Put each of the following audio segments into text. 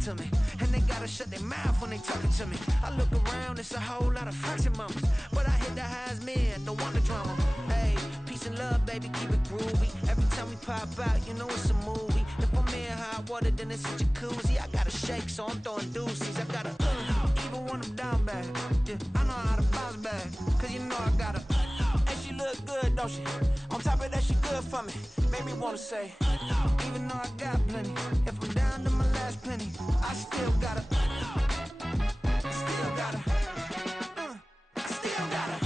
talking to me. And they gotta shut their mouth when they talking to me. I look around, it's a whole lot of fraction mamas. But I hit the highs, man, don't want the drama. Hey, peace and love, baby, keep it groovy. Every time we pop out, you know it's a movie. If I'm in hot water, then it's a jacuzzi. I gotta shake, so I'm throwing deuces. I gotta, even when I'm down bad. Yeah, I know how to bounce back, cause you know I gotta. And she look good, don't she? On top of that, she good for me. Made me wanna say, even though I got plenty, if I'm down to my last penny, I still gotta, still gotta, I still gotta.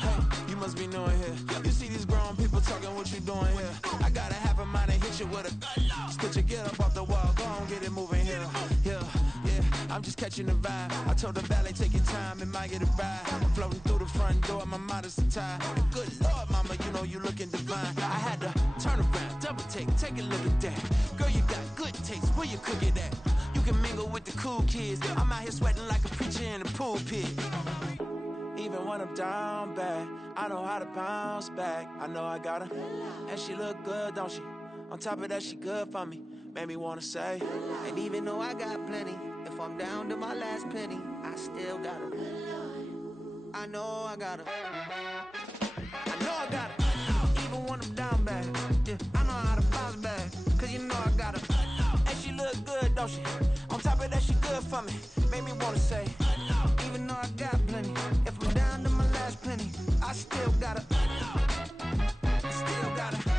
Hey, you must be knowing here. You see these grown people talking, what you doing here? I gotta have a mind to hit you with a stitch you, get up off the wall, go on, get it moving here. Yeah, I'm just catching the vibe. I told the valet, take your time, it might get a ride. I'm floating through the front door, my mind is a tie. Good Lord, mama, you know you looking divine. I had to turn around, double take a look at that. Girl, you got good taste, where you cook it at? You can mingle with the cool kids. I'm out here sweating like a preacher in a pool pit. Even when I'm down bad, I know how to bounce back. I know I got her, and she look good, don't she? On top of that, she good for me. Made me wanna say, and even though I got plenty, if I'm down to my last penny, I still got her. I know I got her. I know I got her. Even when I'm down bad, yeah, I know how to bounce back, cause you know I got her. And she look good, don't she? On top of that, she good for me. Made me wanna say, even though I got plenty, if I'm down to my last penny, I still got her. I still got her.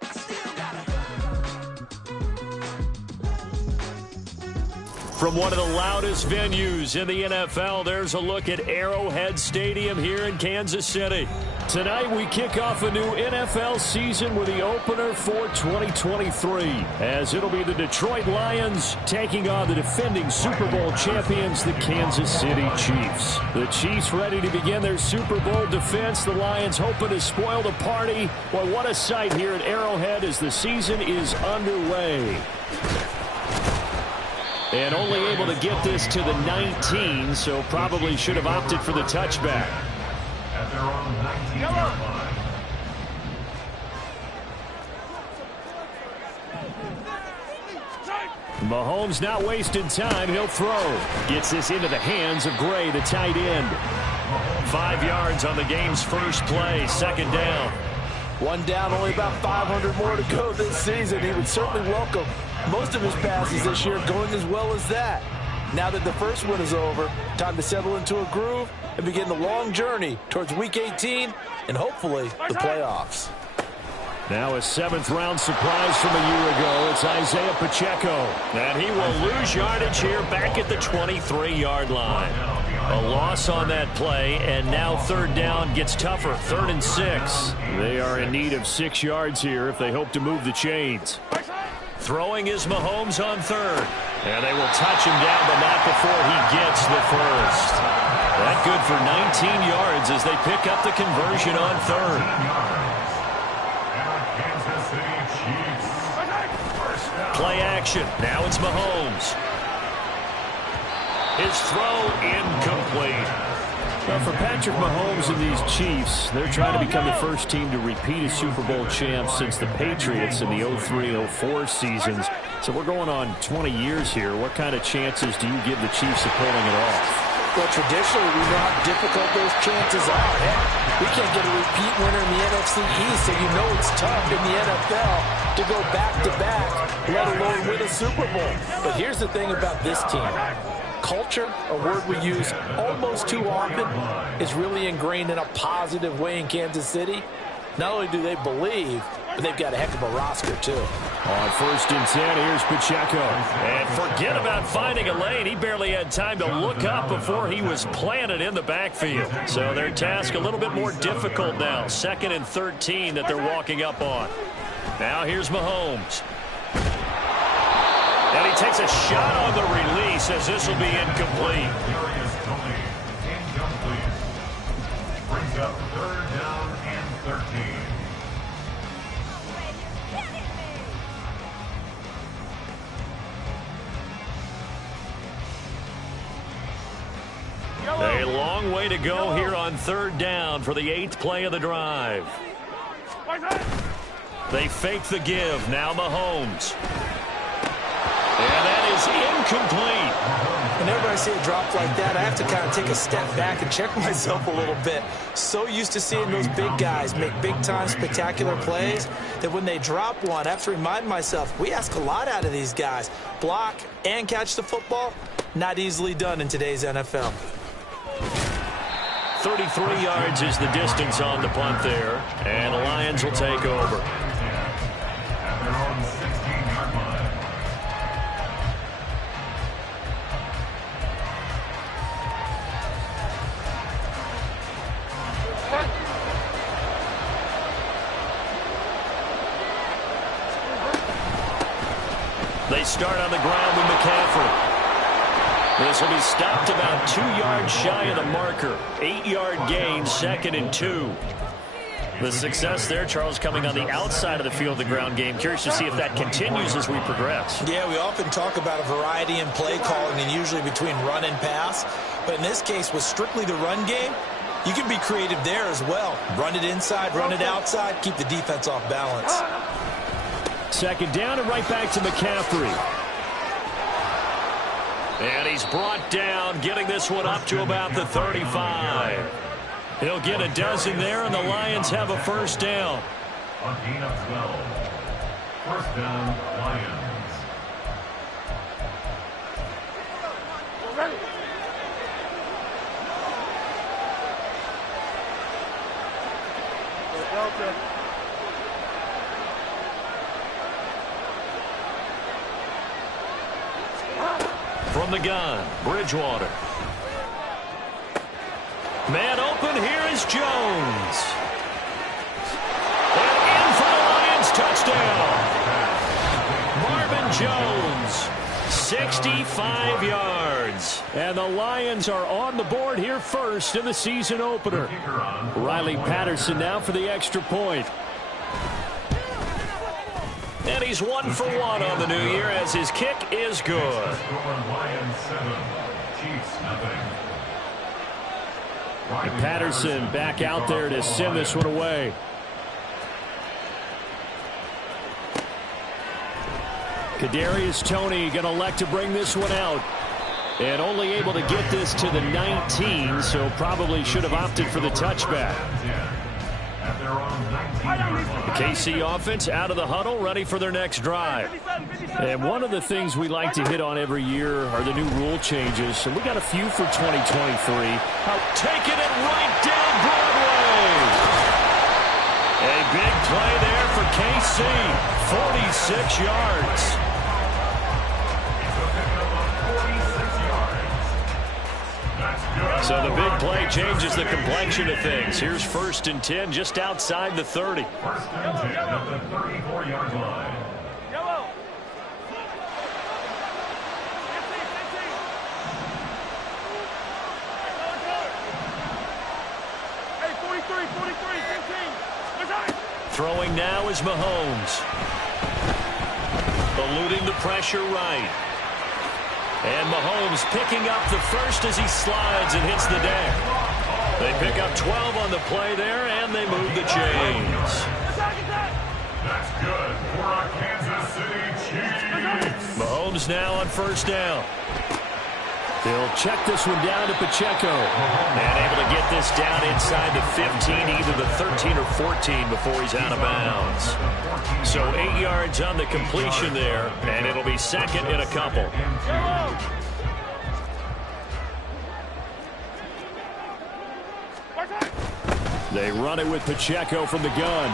I still got her. From one of the loudest venues in the NFL, there's a look at Arrowhead Stadium here in Kansas City. Tonight, we kick off a new NFL season with the opener for 2023, as it'll be the Detroit Lions taking on the defending Super Bowl champions, the Kansas City Chiefs. The Chiefs ready to begin their Super Bowl defense. The Lions hoping to spoil the party. Boy, what a sight here at Arrowhead as the season is underway. And only able to get this to the 19, so probably should have opted for the touchback. At their own 19-yard line. Mahomes not wasting time. He'll throw. Gets this into the hands of Gray, the tight end. 5 yards on the game's first play. Second down. One down, only about 500 more to go this season. He would certainly welcome most of his passes this year going as well as that. Now that the first one is over, time to settle into a groove and begin the long journey towards Week 18 and hopefully the playoffs. Now a seventh-round surprise from a year ago. It's Isaiah Pacheco. And he will lose yardage here back at the 23-yard line. A loss on that play, and now third down gets tougher. 3rd and 6. They are in need of 6 yards here if they hope to move the chains. Throwing is Mahomes on third. And they will touch him down, but not before he gets the first. That good for 19 yards as they pick up the conversion on third. Play action. Now it's Mahomes. His throw incomplete. Now for Patrick Mahomes and these Chiefs, they're trying to become the first team to repeat as Super Bowl champs since the Patriots in the 03-04 seasons. So we're going on 20 years here. What kind of chances do you give the Chiefs of pulling it off? Well, traditionally, we know how difficult those chances are. Heck, we can't get a repeat winner in the NFC East, so you know it's tough in the NFL to go back-to-back, let alone win a Super Bowl. But here's the thing about this team. Culture, a word we use almost too often, is really ingrained in a positive way in Kansas City. Not only do they believe, but they've got a heck of a roster, too. On 1st and 10, here's Pacheco. And forget about finding a lane. He barely had time to look up before he was planted in the backfield. So their task a little bit more difficult now. 2nd and 13 that they're walking up on. Now here's Mahomes. And he takes a shot on the release as this will be incomplete. Brings up 3rd down and 13. A long long way to go here on 3rd down for the 8th play of the drive. They fake the give. Now Mahomes. And that is incomplete. Whenever I see a drop like that, I have to kind of take a step back and check myself a little bit. So used to seeing those big guys make big-time spectacular plays that when they drop one, I have to remind myself, we ask a lot out of these guys. Block and catch the football, not easily done in today's NFL. 33 yards is the distance on the punt there, and the Lions will take over. At their own 16-yard line. They start on the ground with McCaffrey. This will be stopped about 2 yards shy of the marker. 8-yard gain, 2nd and 2. The success there, Charles, coming on the outside of the field, the ground game. Curious to see if that continues as we progress. Yeah, we often talk about a variety in play calling and usually between run and pass. But in this case, with strictly the run game, you can be creative there as well. Run it inside, run it outside, keep the defense off balance. 2nd down and right back to McCaffrey. And he's brought down, getting this one up to about the 35. He'll get a dozen there, and the Lions have a 1st down. A gain of 12. 1st down, Lions. From the gun, Bridgewater. Man open, here is Jones. And in for the Lions, touchdown. Marvin Jones, 65 yards. And the Lions are on the board here first in the season opener. Riley Patterson now for the extra point. And he's 1 for 1 on the new year as his kick is good. Lions 7, Chiefs nothing. And Patterson back out there to send this one away. Kadarius Toney going to elect to bring this one out. And only able to get this to the 19, so probably should have opted for the touchback. The KC offense out of the huddle, ready for their next drive. And one of the things we like to hit on every year are the new rule changes. And we got a few for 2023. Taking it right down Broadway. A big play there for KC. 46 yards. So the big play changes the complexion of things. Here's 1st and 10 just outside the 30. 1st and 10 at the 34-yard line. Throwing now is Mahomes. Eluding the pressure right. And Mahomes picking up the first as he slides and hits the deck. They pick up 12 on the play there, and they move the chains. That's good for our Kansas City Chiefs. Mahomes now on 1st down. He'll check this one down to Pacheco. And able to get this down inside the 15, either the 13 or 14 before he's out of bounds. So 8 yards on the completion there, and it'll be 2nd and a couple. They run it with Pacheco from the gun.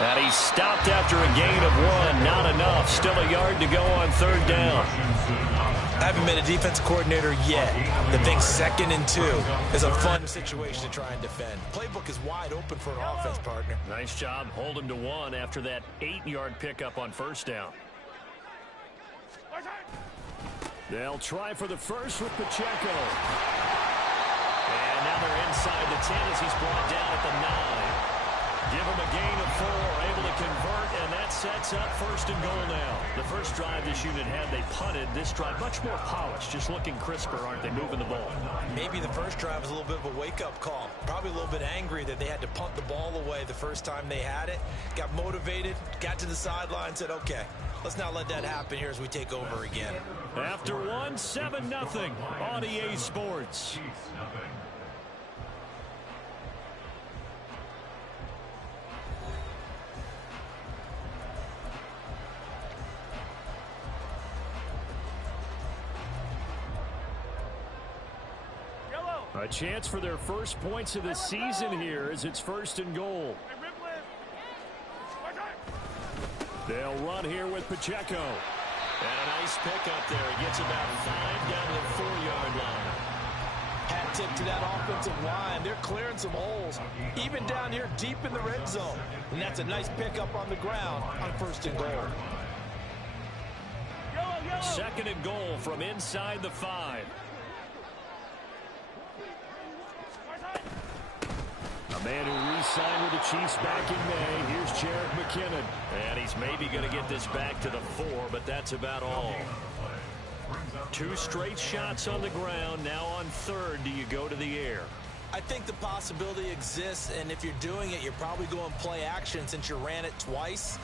And he's stopped after a gain of 1. Not enough. Still a yard to go on 3rd down. I haven't been a defensive coordinator yet that thinks 2nd and 2 is a fun situation to try and defend. Playbook is wide open for an offense, partner. Nice job. Hold him to 1 after that 8-yard pickup on 1st down. They'll try for the first with Pacheco. And now they're inside the 10 as he's brought down at the 9. Give him a gain of 4, able to convert, and that sets up first and goal now. The first drive this unit had, they punted. This drive, much more polished, just looking crisper, aren't they, moving the ball? Maybe the first drive was a little bit of a wake-up call. Probably a little bit angry that they had to punt the ball away the first time they had it. Got motivated, got to the sideline, said, okay, let's not let that happen here as we take over again. After one, 7-0 on EA Sports. A chance for their first points of the season here as it's first and goal. They'll run here with Pacheco. And a nice pickup there. He gets about 5 down to the 4-yard line. Hat tip to that offensive line. They're clearing some holes, even down here deep in the red zone. And that's a nice pickup on the ground on first and goal. Second and goal from inside the 5. A man who re-signed with the Chiefs back in May. Here's Jarek McKinnon. And he's maybe going to get this back to the 4, but that's about all. 2 straight shots on the ground. Now on third, do you go to the air? I think the possibility exists, and if you're doing it, you're probably going play action since you ran it twice.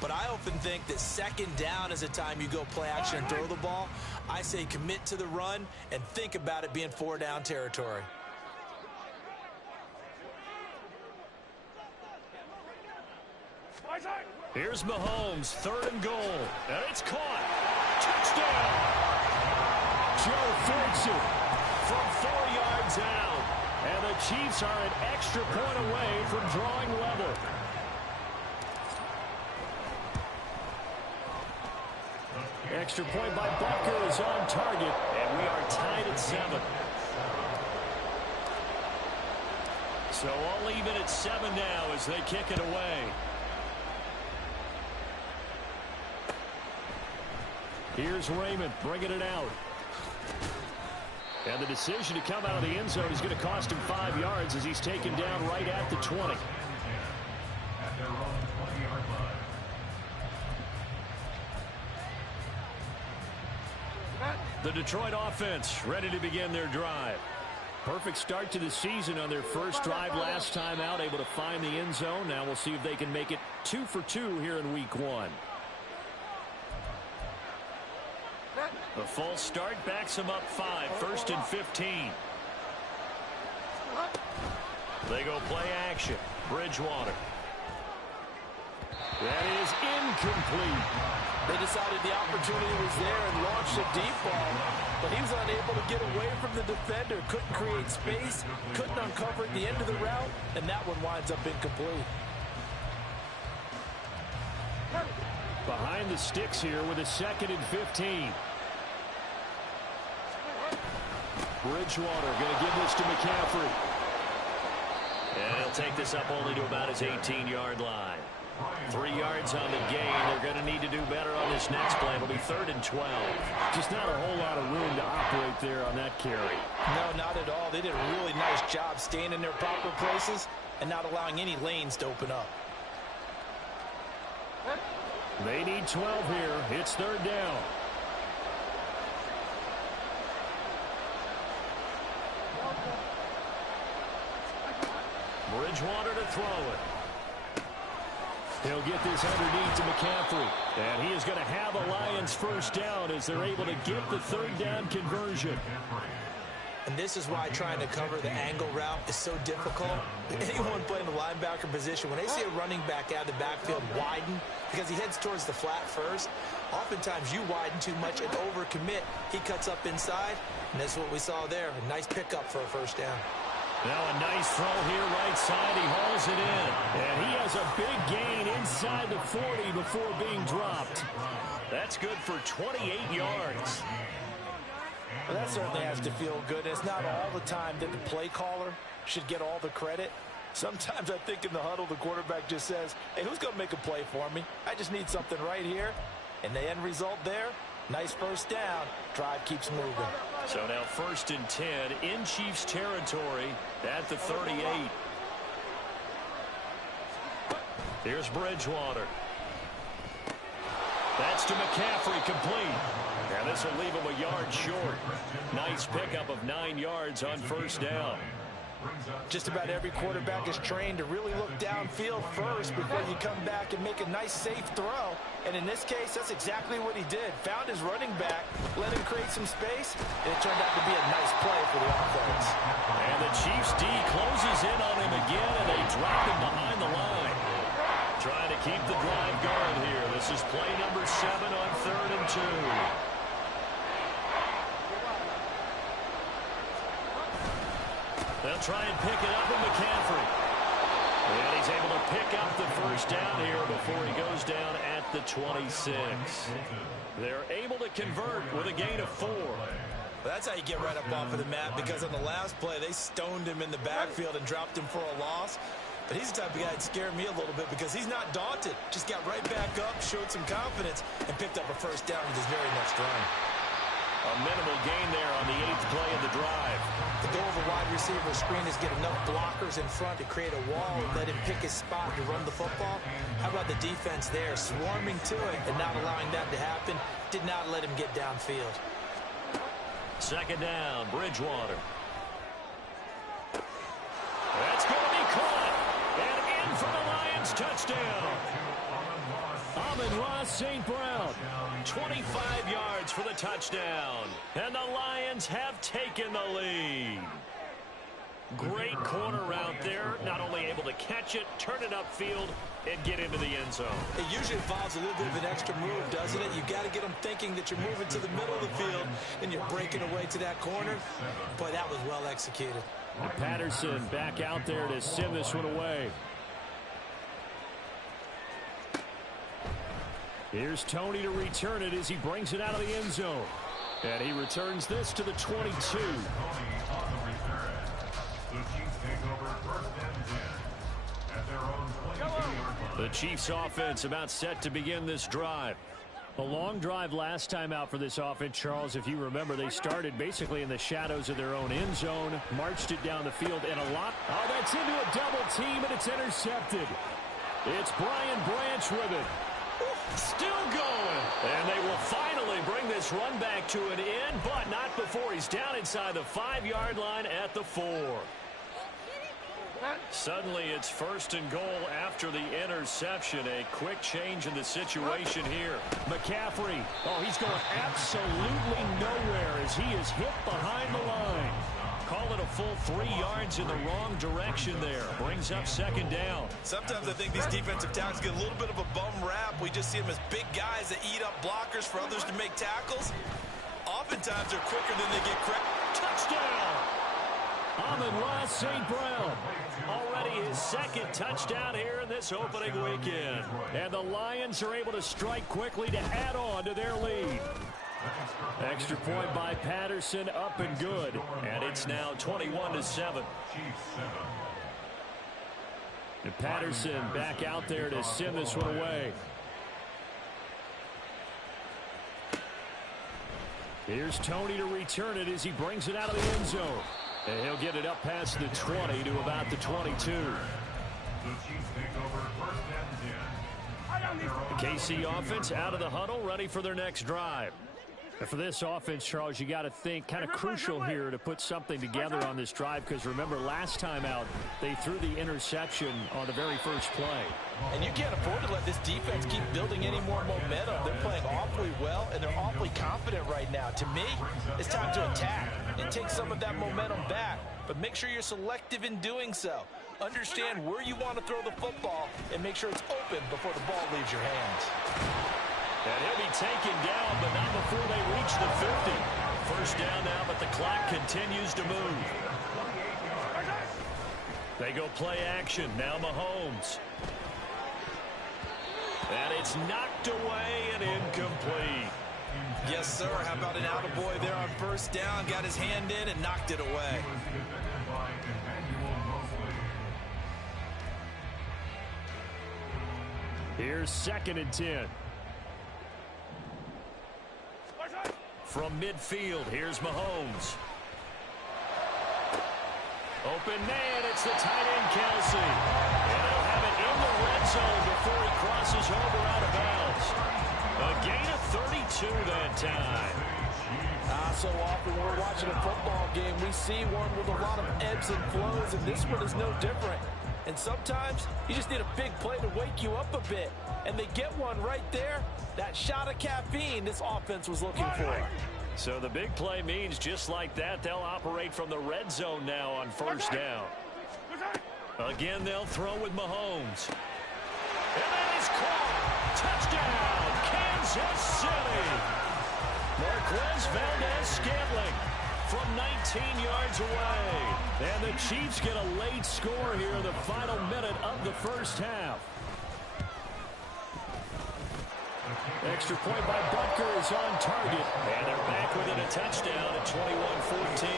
But I often think that second down is the time you go play action and throw the ball. I say commit to the run and think about it being 4-down territory. Here's Mahomes, third and goal. And it's caught. Touchdown! Joe Fortson from 4 yards out. And the Chiefs are an extra point away from drawing level. Extra point by Bucker is on target. And we are tied at 7. So all even at 7 now as they kick it away. Here's Raymond bringing it out. And the decision to come out of the end zone is going to cost him 5 yards as he's taken down right at the 20. The Detroit offense ready to begin their drive. Perfect start to the season on their first drive last time out, able to find the end zone. Now we'll see if they can make it 2 for 2 here in week 1. A false start backs him up 5, first and 15. They go play action. Bridgewater. That is incomplete. They decided the opportunity was there and launched a deep ball, but he was unable to get away from the defender. Couldn't create space, couldn't uncover at the end of the route, and that one winds up incomplete. Behind the sticks here with a second and 15. Bridgewater going to give this to McCaffrey. And he'll take this up only to about his 18-yard line. 3 yards on the gain. They're going to need to do better on this next play. It'll be 3rd and 12. Just not a whole lot of room to operate there on that carry. No, not at all. They did a really nice job staying in their proper places and not allowing any lanes to open up. They need 12 here. It's 3rd down. Bridgewater to throw it. He'll get this underneath to McCaffrey. And he is going to have a Lions first down as they're able to get the 3rd down conversion. And this is why trying to cover the angle route is so difficult. Anyone playing the linebacker position, when they see a running back out of the backfield widen because he heads towards the flat first, oftentimes you widen too much and overcommit. He cuts up inside, and that's what we saw there. A nice pickup for a first down. Now a nice throw here right side. He hauls it in. And he has a big gain inside the 40 before being dropped. That's good for 28 yards. Well, that certainly has to feel good. It's not all the time that the play caller should get all the credit. Sometimes I think in the huddle, the quarterback just says, hey, who's going to make a play for me? I just need something right here. And the end result there, nice first down. Drive keeps moving. So now 1st and 10 in Chiefs territory at the 38. Here's Bridgewater. That's to McCaffrey, complete. And this will leave him a yard short. Nice pickup of 9 yards on first down. Just about every quarterback is trained to really look downfield first before you come back and make a nice, safe throw. And in this case, that's exactly what he did. Found his running back, let him create some space, and it turned out to be a nice play for the offense. And the Chiefs' D closes in on him again, and they drop him behind the line. Trying to keep the drive going here. This is play number 7 on 3rd and 2. They'll try and pick it up with McCaffrey. And he's able to pick up the first down here before he goes down at the 26. They're able to convert with a gain of 4. That's how you get right up off of the mat, because on the last play, they stoned him in the backfield and dropped him for a loss. But he's the type of guy that scared me a little bit because he's not daunted. Just got right back up, showed some confidence, and picked up a first down with his very next run. A minimal gain there on the 8th play of the drive. The goal of a wide receiver screen is get enough blockers in front to create a wall and let him pick his spot to run the football. How about the defense there, swarming to it and not allowing that to happen? Did not let him get downfield. Second down, Bridgewater. That's going to be caught. And in for the Lions, touchdown. Amon-Ra St. Brown, 25 yards for the touchdown. And the Lions have taken the lead. Great corner route there. Not only able to catch it, turn it upfield, and get into the end zone. It usually involves a little bit of an extra move, doesn't it? You've got to get them thinking that you're moving to the middle of the field and you're breaking away to that corner. Boy, that was well executed. And Patterson back out there to send this one away. Here's Tony to return it as he brings it out of the end zone. And he returns this to the 22. The Chiefs offense about set to begin this drive. A long drive last time out for this offense, Charles. If you remember, they started basically in the shadows of their own end zone, marched it down the field, and a lot. Oh, that's into a double team, and it's intercepted. It's Brian Branch with it. Still going. And they will finally bring this run back to an end, but not before he's down inside the 5-yard line at the 4. Suddenly it's 1st and goal after the interception. A quick change in the situation here. McCaffrey. Oh, he's going absolutely nowhere as he is hit behind the line. Call it a full 3 yards in the wrong direction there. Brings up 2nd down. Sometimes I think these defensive tackles get a little bit of a bum rap. We just see them as big guys that eat up blockers for others to make tackles. Oftentimes they're quicker than they get credit. Touchdown! Amon-Ra St. Brown. Already his 2nd touchdown here in this opening weekend. And the Lions are able to strike quickly to add on to their lead. Extra point by Patterson, up and good. And it's now 21-7. And Patterson back out there to send this one away. Here's Tony to return it as he brings it out of the end zone. And he'll get it up past the 20 to about the 22. The KC offense out of the huddle, ready for their next drive. And for this offense, Charles, you got to think kind of crucial here to put something together on this drive, because remember last time out they threw the interception on the very first play. And you can't afford to let this defense keep building any more momentum. They're playing awfully well and they're awfully confident right now. To me, it's time to attack and take some of that momentum back, but make sure you're selective in doing so. Understand where you want to throw the football and make sure it's open before the ball leaves your hands. And he'll be taken down, but not before they reach the 50. First down now, but the clock continues to move. They go play action. Now Mahomes. And it's knocked away and incomplete. Yes, sir. How about an attaboy there on first down? Got his hand in and knocked it away. Here's 2nd and 10. From midfield, here's Mahomes. Open man, it's the tight end, Kelsey. And they'll have it in the red zone before he crosses over out of bounds. A gain of 32 that time. So often when we're watching a football game, we see one with a lot of ebbs and flows, and this one is no different. And sometimes you just need a big play to wake you up a bit. And they get one right there. That shot of caffeine this offense was looking for. So the big play means just like that, they'll operate from the red zone now on first down. Again, they'll throw with Mahomes. And that is caught. Touchdown, Kansas City. Marquez Valdez-Scantling from 19 yards away. And the Chiefs get a late score here in the final minute of the first half. Extra point by Butker is on target. And they're back within a touchdown at 21-14.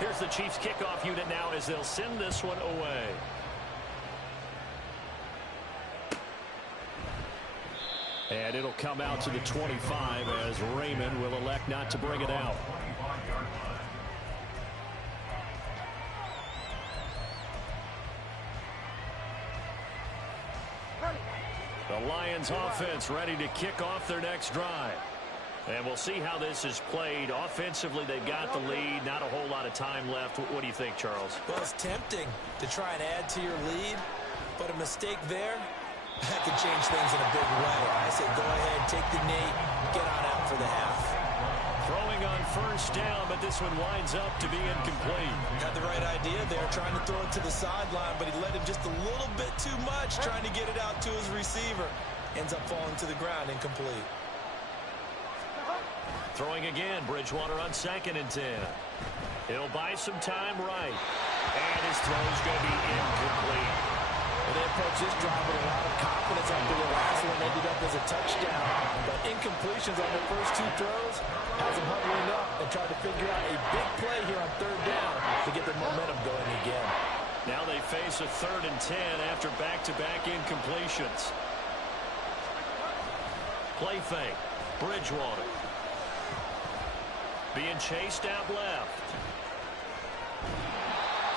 Here's the Chiefs kickoff unit now as they'll send this one away. And it'll come out to the 25 as Raymond will elect not to bring it out. The Lions offense ready to kick off their next drive. And we'll see how this is played. Offensively, they've got the lead. Not a whole lot of time left. What do you think, Charles? Well, it's tempting to try and add to your lead, but a mistake there, that could change things in a big way. I say go ahead, take the knee, get on out for the half. Throwing on first down, but this one winds up to be incomplete. Had the right idea there, trying to throw it to the sideline, but he led him just a little bit too much, trying to get it out to his receiver. Ends up falling to the ground, incomplete. Throwing again, Bridgewater on 2nd and 10. He'll buy some time right. And his throw's going to be incomplete. Well, they approached this drive with a lot of confidence after the last one ended up as a touchdown. But incompletions on their first two throws has them huddling up and trying to figure out a big play here on 3rd down to get their momentum going again. Now they face a 3rd and 10 after back-to-back incompletions. Play fake. Bridgewater. Being chased out left.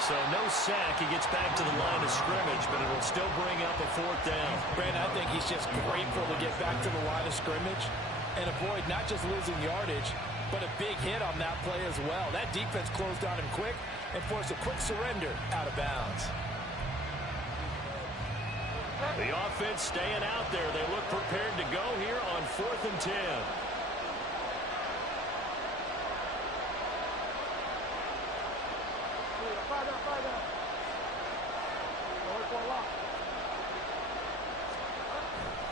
So no sack. He gets back to the line of scrimmage, but it'll still bring up a 4th down. Brandon, I think he's just grateful to get back to the line of scrimmage and avoid not just losing yardage, but a big hit on that play as well. That defense closed on him quick and forced a quick surrender out of bounds. The offense staying out there. They look prepared to go here on 4th and 10.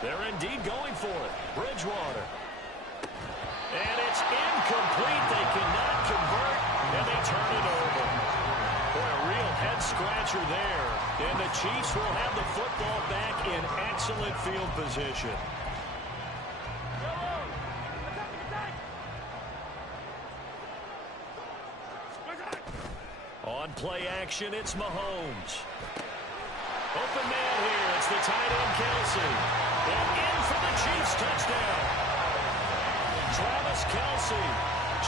They're indeed going for it. Bridgewater. And it's incomplete. They cannot convert, and they turn it over. Boy, a real head-scratcher there. And the Chiefs will have the football back in excellent field position. On play action, it's Mahomes. Open man here. It's the tight end, Kelsey. And in for the Chiefs touchdown. Travis Kelsey,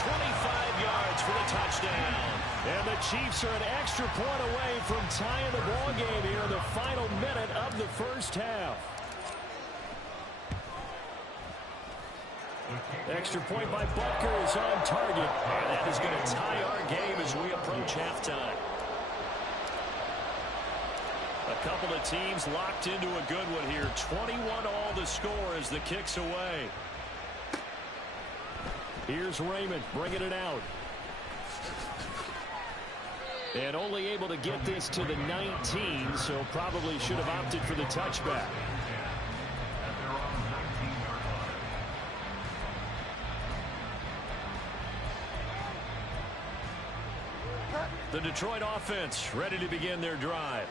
25 yards for the touchdown. And the Chiefs are an extra point away from tying the ball game here in the final minute of the first half. Extra point by Butker is on target. And that is going to tie our game as we approach halftime. A couple of teams locked into a good one here. 21 all the score as the kick's away. Here's Raymond bringing it out. And only able to get this to the 19, so probably should have opted for the touchback. The Detroit offense ready to begin their drive.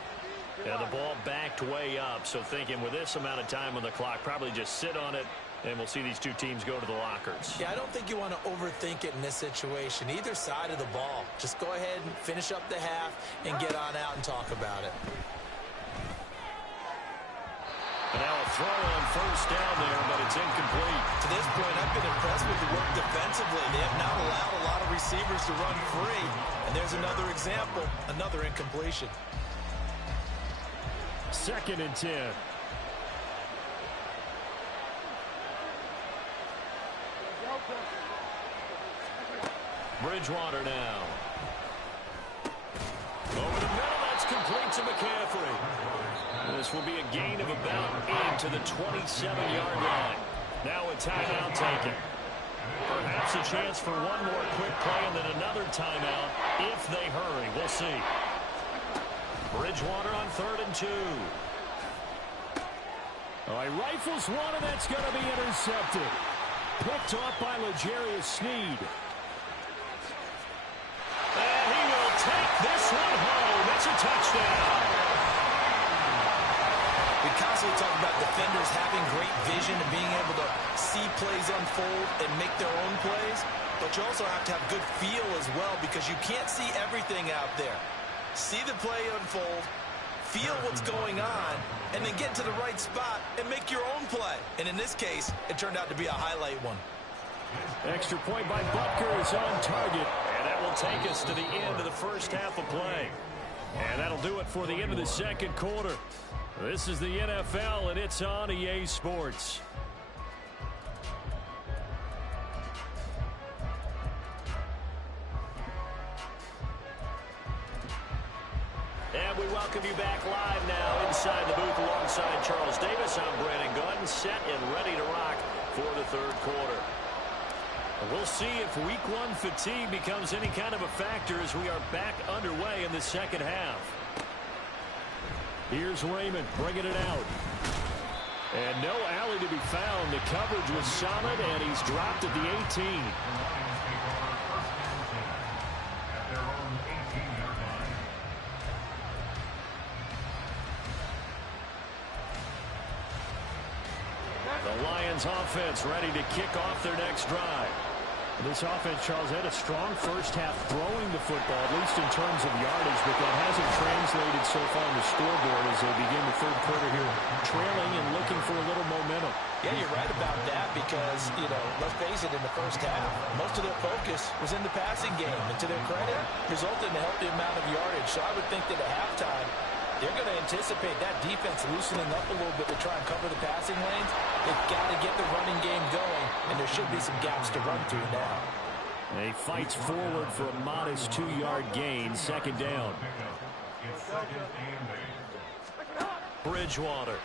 And the ball backed way up, so thinking with this amount of time on the clock, probably just sit on it, and we'll see these two teams go to the lockers. Yeah, I don't think you want to overthink it in this situation. Either side of the ball. Just go ahead and finish up the half and get on out and talk about it. And now a throw on first down there, but it's incomplete. To this point, I've been impressed with the work defensively. They have not allowed a lot of receivers to run free. And there's another example, another incompletion. 2nd and 10. Bridgewater now. Over the middle, that's complete to McCaffrey. This will be a gain of about 8 to the 27-yard line. Now a timeout taken. Perhaps a chance for one more quick play and then another timeout if they hurry. We'll see. Bridgewater on 3rd and 2. All right, rifles one, and that's going to be intercepted. Picked off by L'Jarius Sneed. And he will take this one home. It's a touchdown. We constantly talk about defenders having great vision and being able to see plays unfold and make their own plays. But you also have to have good feel as well because you can't see everything out there. See the play unfold, feel what's going on, and then get to the right spot and make your own play. And in this case, it turned out to be a highlight one. Extra point by Butker is on target. And that will take us to the end of the first half of play. And that'll do it for the end of the second quarter. This is the NFL, and it's on EA Sports. And we welcome you back live now inside the booth alongside Charles Davis. I'm Brandon Gunn, set and ready to rock for the third quarter. We'll see if week 1 fatigue becomes any kind of a factor as we are back underway in the second half. Here's Raymond bringing it out. And no alley to be found. The coverage was solid, and he's dropped at the 18. At their own 18-yard line. The Lions offense ready to kick off their next drive. This offense, Charles, had a strong first half throwing the football, at least in terms of yardage, but that hasn't translated so far on the scoreboard as they begin the third quarter here, trailing and looking for a little momentum. Yeah, you're right about that because, let's face it, in the first half, most of their focus was in the passing game. And to their credit, resulted in a healthy amount of yardage. So I would think that at halftime, they're going to anticipate that defense loosening up a little bit to try and cover the passing lanes. They've got to get the running game going, and there should be some gaps to run through now. He fights forward for a modest 2-yard gain, 2nd down. It's 2nd and 8. Bridgewater.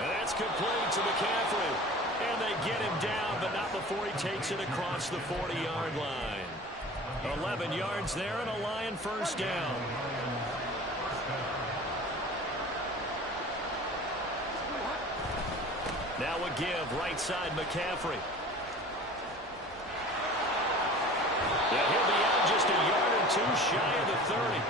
And that's complete to McCaffrey. And they get him down, but not before he takes it across the 40-yard line. 11 yards there and a Lion first down. Now a give, right side McCaffrey. Yeah, he'll be out just a yard or two shy of the 30.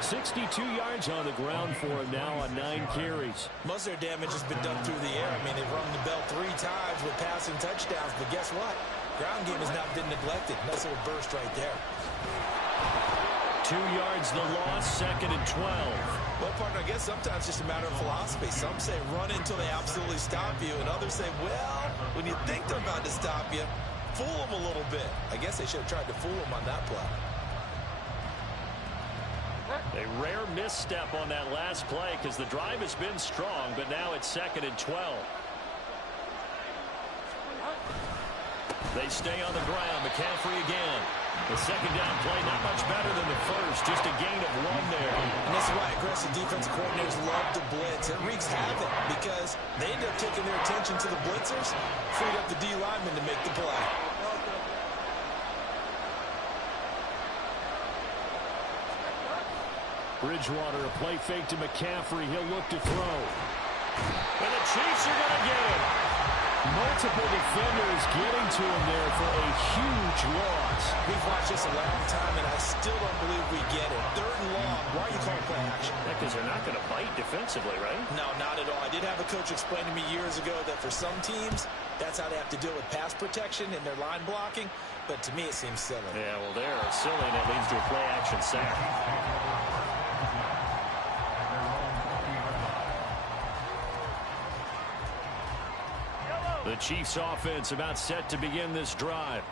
62 yards on the ground for him now on 9 carries. Most of their damage has been done through the air. I mean, they've rung the bell 3 times with passing touchdowns, but guess what? Ground game has not been neglected. Nice little burst right there. 2 yards the loss, 2nd and 12. Well, partner, I guess sometimes it's just a matter of philosophy. Some say run until they absolutely stop you, and others say, well, when you think they're about to stop you, fool them a little bit. I guess they should have tried to fool them on that play. A rare misstep on that last play because the drive has been strong, but now it's 2nd and 12. They stay on the ground. McCaffrey again. The 2nd down play, not much better than the first. Just a gain of 1 there. And this is why aggressive defensive coordinators love to blitz. It wreaks havoc because they end up taking their attention to the blitzers, freed up the D lineman to make the play. Bridgewater, a play fake to McCaffrey. He'll look to throw. And the Chiefs are going to get him. Multiple defenders getting to him there for a huge loss. We've watched this a long time, and I still don't believe we get it. 3rd and long. Why are you calling play action? Because they're not going to bite defensively, right? No, not at all. I did have a coach explain to me years ago that for some teams, that's how they have to deal with pass protection and their line blocking. But to me, it seems silly. Yeah, well, they're silly, and it leads to a play action sack. The Chiefs offense about set to begin this drive.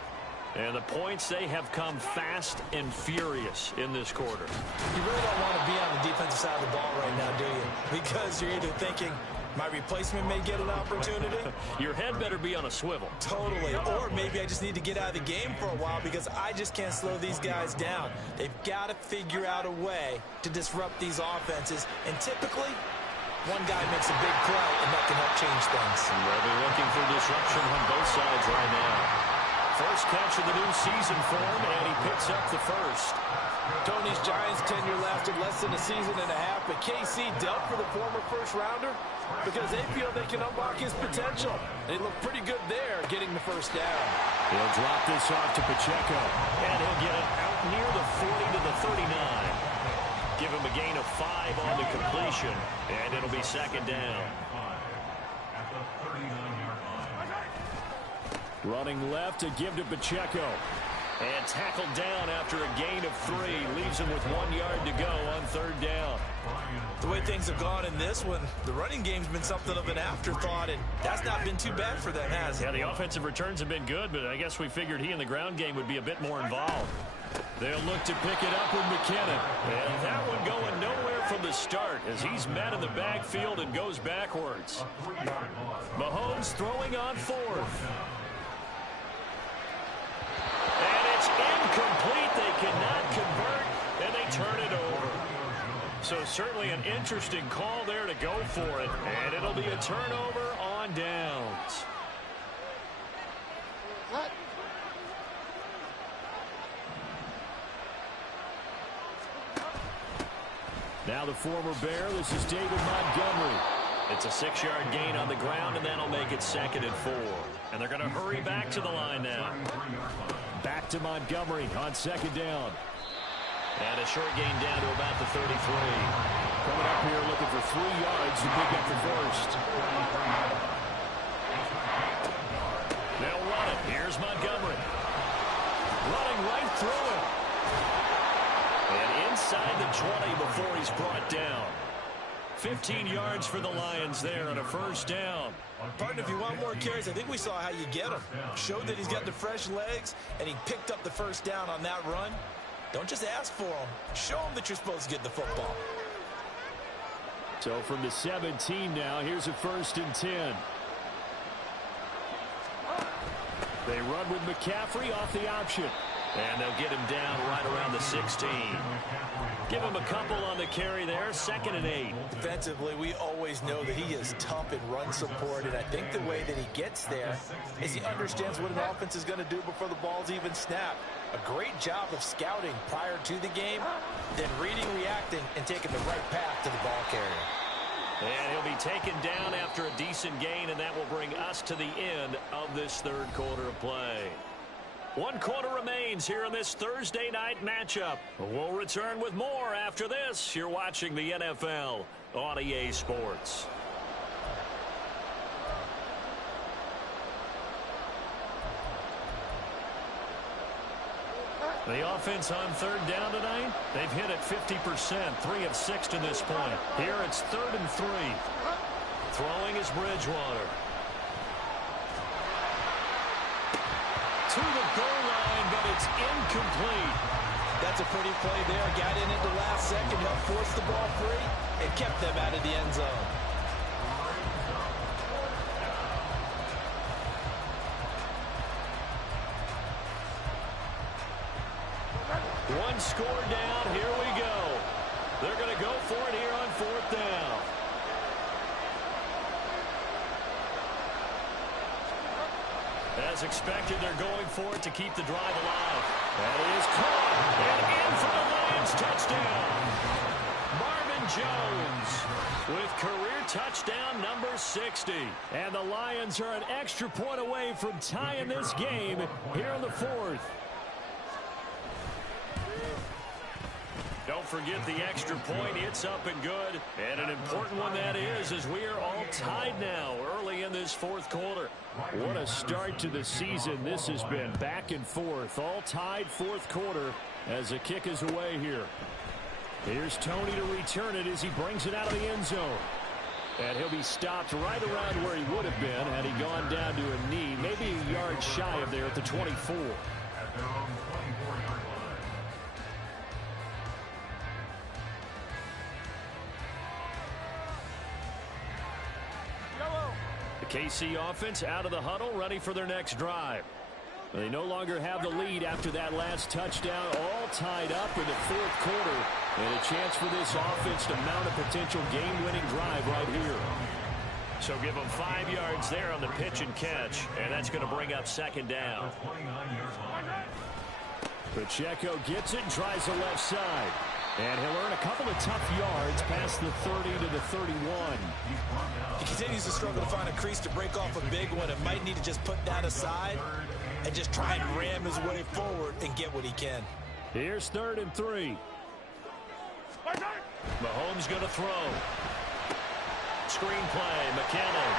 And the points, they have come fast and furious in this quarter. You really don't want to be on the defensive side of the ball right now, do you? Because you're either thinking, my replacement may get an opportunity. Your head better be on a swivel. Totally. Or maybe I just need to get out of the game for a while because I just can't slow these guys down. They've got to figure out a way to disrupt these offenses. And typically, one guy makes a big play, and that can help change things. They'll be looking for disruption on both sides right now. First catch of the new season for him, and he picks up the first. Tony's Giants' tenure lasted less than a season and a half, but KC dealt for the former first-rounder because they feel they can unlock his potential. They look pretty good there getting the first down. He'll drop this off to Pacheco, and he'll get it out near the 40 to the 39. Give him a gain of 5 on the completion, and it'll be second down. At the 39-yard line. Running left to give to Pacheco. And tackled down after a gain of 3. Leaves him with 1 yard to go on third down. The way things have gone in this one, the running game's been something of an afterthought, and that's not been too bad for them, has it? Yeah, the offensive returns have been good, but I guess we figured he in the ground game would be a bit more involved. They'll look to pick it up with McKinnon. And that one going nowhere from the start as he's met in the backfield and goes backwards. Mahomes throwing on fourth. And it's incomplete. They cannot convert, and they turn it over. So certainly an interesting call there to go for it. And it'll be a turnover on downs. Now the former Bear, this is David Montgomery. It's a 6-yard gain on the ground, and that'll make it 2nd and 4. And they're going to hurry back to the line now. Back to Montgomery on 2nd down. And a short gain down to about the 33. Coming up here looking for 3 yards to pick up the first. They'll run it. Here's Montgomery. Running right through it. And inside the 20 before he's brought down. 15 yards for the Lions there on a first down. Partner, if you want more carries, I think we saw how you get him. Showed that he's got the fresh legs, and he picked up the first down on that run. Don't just ask for him. Show him that you're supposed to get the football. So from the 17 now, here's a 1st and 10. They run with McCaffrey off the option. And they'll get him down right around the 16. Give him a couple on the carry there. 2nd and 8. Defensively, we always know that he is tough in run support, and I think the way that he gets there is he understands what an offense is going to do before the ball's even snapped. A great job of scouting prior to the game, then reading, reacting, and taking the right path to the ball carrier. And he'll be taken down after a decent gain, and that will bring us to the end of this third quarter of play. 1 quarter remains here in this Thursday night matchup. We'll return with more after this. You're watching the NFL on EA Sports. The offense on 3rd down tonight, they've hit it 50%, 3 of 6 to this point. Here it's 3rd and 3. Throwing is Bridgewater. To the goal line, but it's incomplete. That's a pretty play there. Got in at the last second, helped force the ball free, and kept them out of the end zone. One score down. Here we go. They're going to go for it here on 4th down. As expected, they're going for it to keep the drive alive. That is caught. And in for the Lions touchdown. Marvin Jones with career touchdown number 60. And the Lions are an extra point away from tying this game here in the 4th. Don't forget the extra point. It's up and good. And an important one that is, as we are all tied now early in this 4th quarter. What a start to the season this has been. Back and forth. All tied 4th quarter as the kick is away here. Here's Tony to return it as he brings it out of the end zone. And he'll be stopped right around where he would have been had he gone down to a knee. Maybe a yard shy of there at the 24. at their own 24-yard line. The KC offense out of the huddle, ready for their next drive. They no longer have the lead after that last touchdown, all tied up in the fourth quarter. And a chance for this offense to mount a potential game-winning drive right here. So give them 5 yards there on the pitch and catch, and that's going to bring up second down. Pacheco gets it and tries the left side. And he'll earn a couple of tough yards past the 30 to the 31. He continues to struggle to find a crease to break off a big one, and might need to just put that aside and just try and ram his way forward and get what he can. Here's 3rd and 3. Mahomes going to throw. Screen play, McKinnon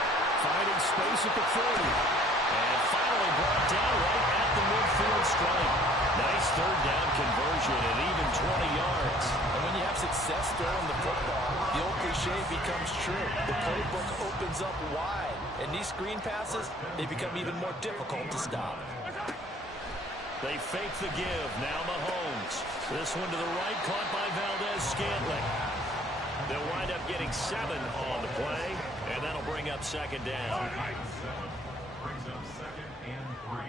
finding space at the 40. And finally brought down right at the midfield stripe. Nice 3rd down conversion and even 20 yards. And when you have success throwing the football, the old cliche becomes true. The playbook opens up wide. And these screen passes, they become even more difficult to stop. They fake the give. Now Mahomes. This one to the right, caught by Valdez-Scantling. They'll wind up getting 7 on the play, and that'll bring up second down. Brings up 2nd and 3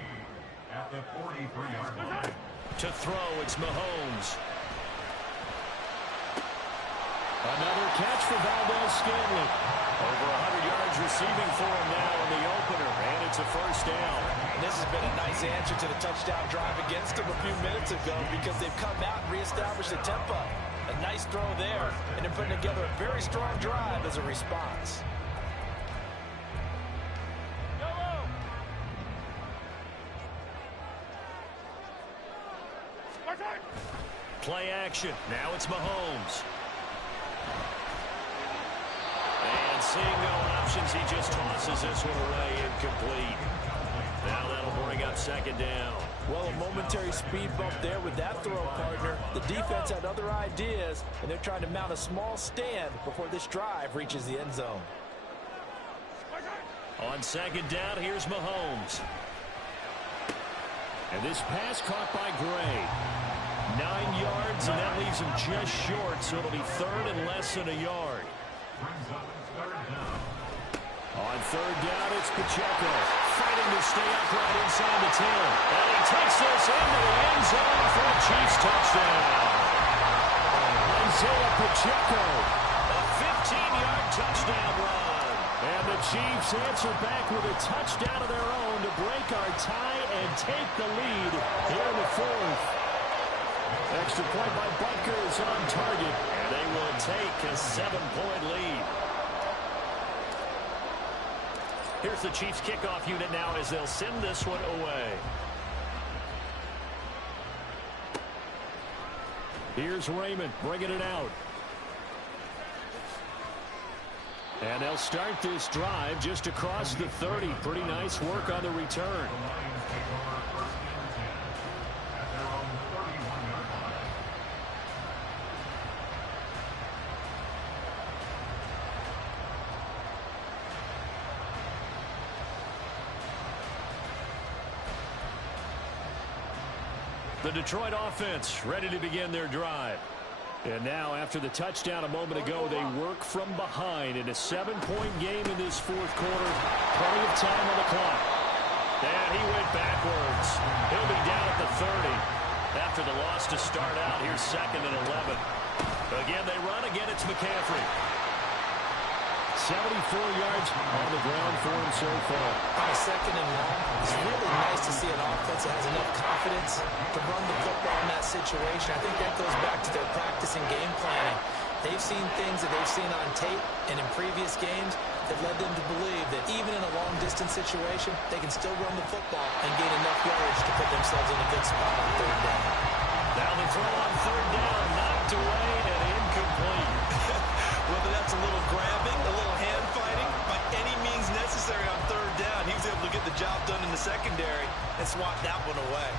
at the 43-yard line. To throw, it's Mahomes. Another catch for Valdez-Scantling. Over 100 yards receiving for him now in the opener, and it's a first down. And this has been a nice answer to the touchdown drive against him a few minutes ago, because they've come out and reestablished the tempo. A nice throw there, and they're putting together a very strong drive as a response. Play action. Now it's Mahomes. And seeing no options, he just tosses this one away incomplete. Now that'll bring up second down. Well, a momentary speed bump there with that throw, partner. The defense had other ideas, and they're trying to mount a small stand before this drive reaches the end zone. On second down, here's Mahomes. And this pass caught by Gray. 9 yards, and that leaves him just short, so it'll be 3rd and less than a yard. Brings up 3rd down. On 3rd down, it's Pacheco. Fighting to stay upright inside the 10. And he takes this into the end zone for a Chiefs touchdown. Isaiah Pacheco. A 15-yard touchdown run. And the Chiefs answer back with a touchdown of their own to break our tie and take the lead here in the 4th. Extra point by Butker is on target. And they will take a 7-point lead. Here's the Chiefs kickoff unit now as they'll send this one away. Here's Raymond bringing it out. And they'll start this drive just across the 30. Pretty nice work on the return. The Lions take over 1st and 10 at their own 31-yard line. The Detroit offense ready to begin their drive. And now, after the touchdown a moment ago, they work from behind in a 7-point game in this 4th quarter. Plenty of time on the clock. And he went backwards. He'll be down at the 30. After the loss to start out, here's 2nd and 11. Again, they run. Again, it's McCaffrey. 74 yards on the ground for him so far. On a 2nd and long, it's really nice to see an offense that has enough confidence to run the football in that situation. I think that goes back to their practice and game planning. They've seen things that they've seen on tape and in previous games that led them to believe that even in a long-distance situation, they can still run the football and gain enough yardage to put themselves in a good spot on 3rd down. Now the throw on 3rd down, knocked away and incomplete. Whether that's a little grabbing, a little hand fighting, by any means necessary on 3rd down, he was able to get the job done in the secondary and swat that one away.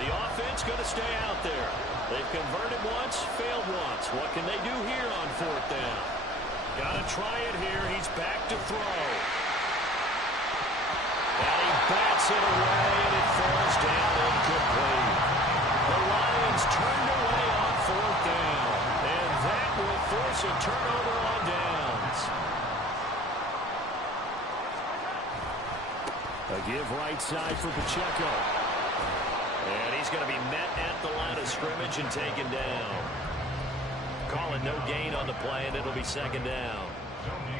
The offense going to stay out there. They've converted once, failed once. What can they do here on 4th down? Got to try it here. He's back to throw. bats it away, and it falls down incomplete. The Lions turned away on 4th down, and that will force a turnover on downs. A give right side for Pacheco. And he's going to be met at the line of scrimmage and taken down. Calling no gain on the play, and it'll be 2nd down.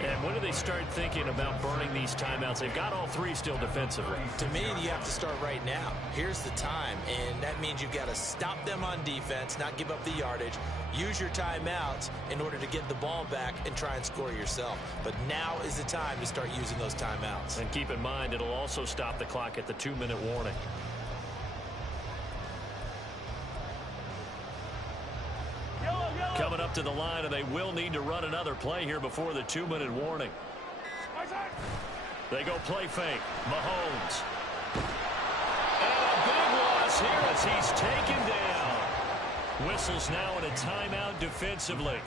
And when do they start thinking about burning these timeouts? They've got all 3 still defensively. To me, you have to start right now. Here's the time, and that means you've got to stop them on defense, not give up the yardage, use your timeouts in order to get the ball back and try and score yourself. But now is the time to start using those timeouts. And keep in mind, it'll also stop the clock at the 2-minute warning. Coming up to the line, and they will need to run another play here before the 2-minute warning. They go play fake. Mahomes. And a big loss here as he's taken down. Whistles now in a timeout defensively.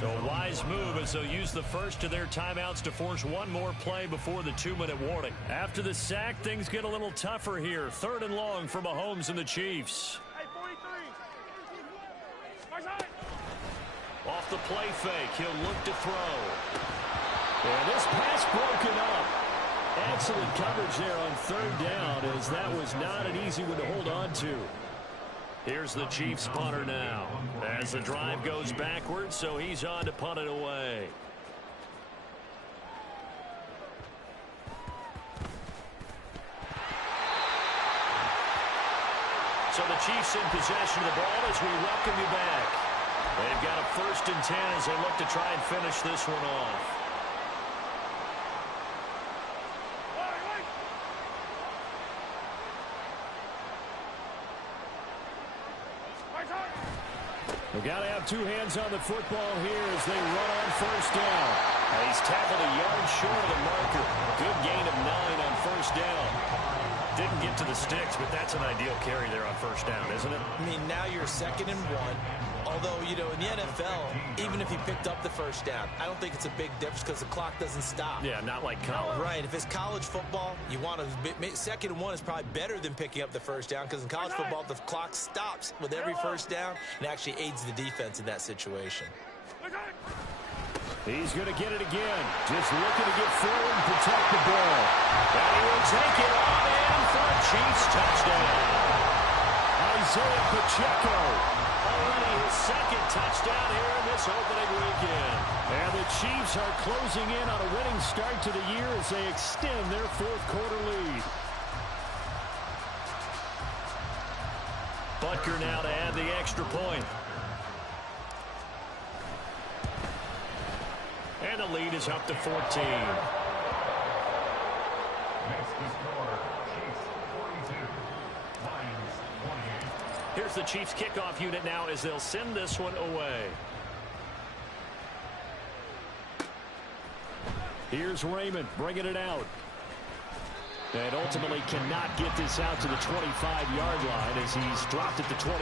So a wise move as they'll use the first of their timeouts to force one more play before the 2-minute warning. After the sack, things get a little tougher here. 3rd and long for Mahomes and the Chiefs. Off the play fake, he'll look to throw. And this pass broken up. Excellent coverage there on 3rd down, as that was not an easy one to hold on to. Here's the Chiefs punter now, as the drive goes backwards, so he's on to punt it away. So the Chiefs in possession of the ball as we welcome you back. They've got a 1st and 10 as they look to try and finish this one off. They've got to have 2 hands on the football here as they run on 1st down. He's tackled a yard short of the marker. Good gain of 9 on 1st down. Didn't get to the sticks, but that's an ideal carry there on 1st down, isn't it? I mean, now you're 2nd and 1. Although, you know, in the NFL, even if he picked up the 1st down, I don't think it's a big difference because the clock doesn't stop. Yeah, not like college. Right. If it's college football, you want to 2nd and 1 is probably better than picking up the 1st down because in college football, the clock stops with every 1st down and actually aids the defense in that situation. He's going to get it again. Just looking to get forward and protect the ball. And he will take it on in for a Chiefs touchdown. Isaiah Pacheco. Already his 2nd touchdown here in this opening weekend. And the Chiefs are closing in on a winning start to the year as they extend their 4th quarter lead. Butker now to add the extra point. And the lead is up to 14. Next to score, Chiefs 42, Lions 28. Here's the Chiefs kickoff unit now as they'll send this one away. Here's Raymond bringing it out. And ultimately cannot get this out to the 25-yard line as he's dropped at the 23.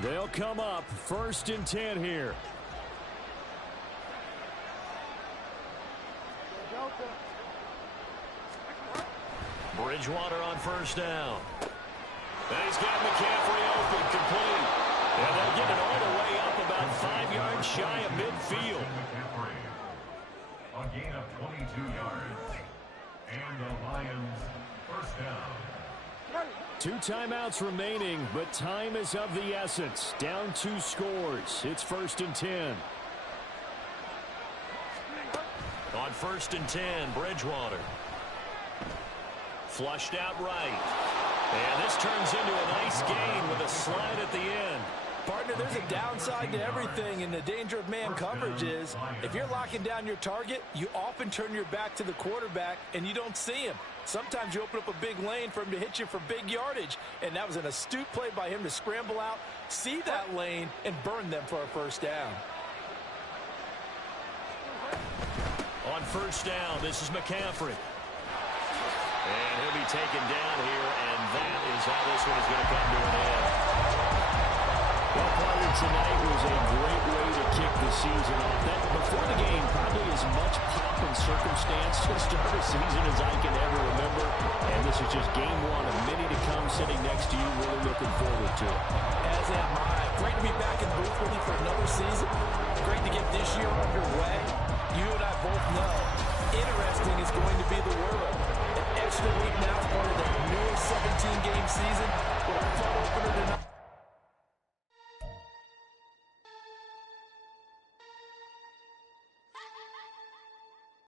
They'll come up 1st and 10 here. Bridgewater on 1st down. And he's got McCaffrey open, complete. And they'll get it all the way up about 5 yards shy of midfield. A gain of 22 yards. And the Lions 1st down. 2 timeouts remaining, but time is of the essence. Down 2 scores. It's 1st and 10. On 1st and 10, Bridgewater. Flushed out right. And this turns into a nice gain with a slide at the end. Partner, there's a downside to everything, and the danger of man coverage is if you're locking down your target, you often turn your back to the quarterback and you don't see him. Sometimes you open up a big lane for him to hit you for big yardage, and that was an astute play by him to scramble out, see that lane, and burn them for a first down. On first down, this is McCaffrey. And he'll be taken down here, and that is how this one is going to come to an end. Well, partner, tonight was a great way to kick the season off. That, before the game, probably as much pomp and circumstance to start a season as I can ever remember. And this is just game one of many to come sitting next to you. Really looking forward to it.